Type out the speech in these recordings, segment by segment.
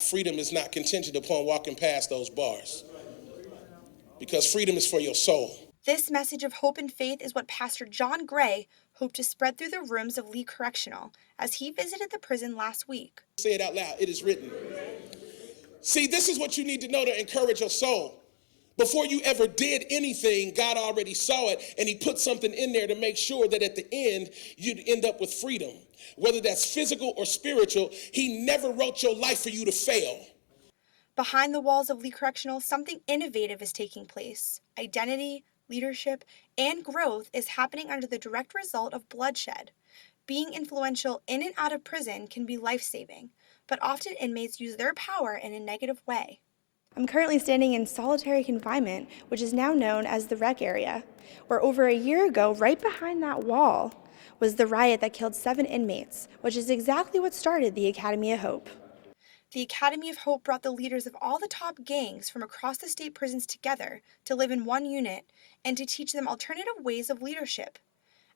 Freedom is not contingent upon walking past those bars, because freedom is for your soul. This message of hope and faith is what Pastor John Gray hoped to spread through the rooms of Lee Correctional as he visited the prison last week. Say it out loud. It is written. See, this is what you need to know to encourage your soul. Before you ever did anything, God already saw it, and he put something in there to make sure that at the end, you'd end up with freedom. Whether that's physical or spiritual, he never wrote your life for you to fail. Behind the walls of Lee Correctional, something innovative is taking place. Identity, leadership, and growth is happening under the direct result of bloodshed. Being influential in and out of prison can be life-saving, but often inmates use their power in a negative way. I'm currently standing in solitary confinement, which is now known as the rec area, where over a year ago, right behind that wall, was the riot that killed 7 inmates, which is exactly what started the Academy of Hope. The Academy of Hope brought the leaders of all the top gangs from across the state prisons together to live in one unit and to teach them alternative ways of leadership.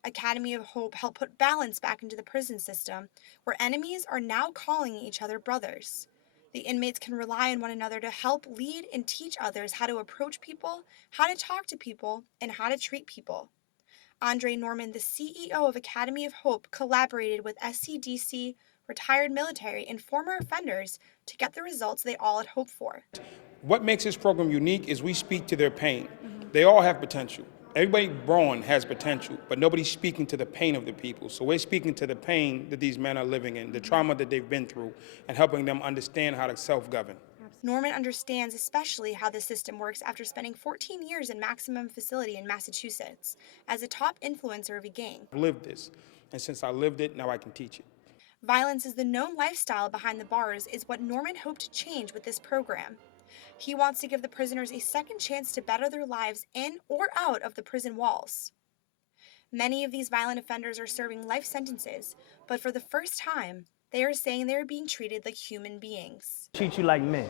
Academy of Hope helped put balance back into the prison system, where enemies are now calling each other brothers. The inmates can rely on one another to help lead and teach others how to approach people, how to talk to people, and how to treat people. Andre Norman, the CEO of Academy of Hope, collaborated with SCDC, retired military, and former offenders to get the results they all had hoped for. What makes this program unique is we speak to their pain. They all have potential. Everybody born has potential, but nobody's speaking to the pain of the people. So we're speaking to the pain that these men are living in, the trauma that they've been through, and helping them understand how to self-govern. Norman understands especially how the system works after spending 14 years in maximum facility in Massachusetts as a top influencer of a gang. I've lived this, and since I lived it, now I can teach it. Violence is the known lifestyle behind the bars is what Norman hoped to change with this program. He wants to give the prisoners a second chance to better their lives in or out of the prison walls. Many of these violent offenders are serving life sentences, but for the first time, they are saying they are being treated like human beings. They treat you like men.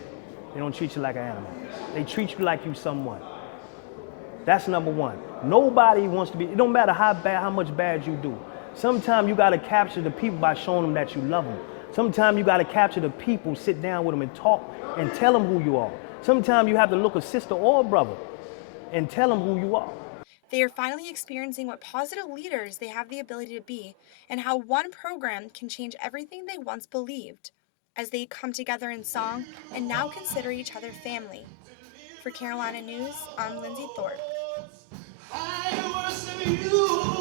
They don't treat you like an animal. They treat you like you someone. That's number one. Nobody wants to be, it don't matter how much bad you do. Sometimes you gotta capture the people by showing them that you love them. Sometimes you gotta capture the people, sit down with them and talk and tell them who you are. Sometimes you have to look a sister or a brother and tell them who you are. They are finally experiencing what positive leaders they have the ability to be and how one program can change everything they once believed as they come together in song and now consider each other family. For Carolina News, I'm Lindsay Thorpe. I worship you.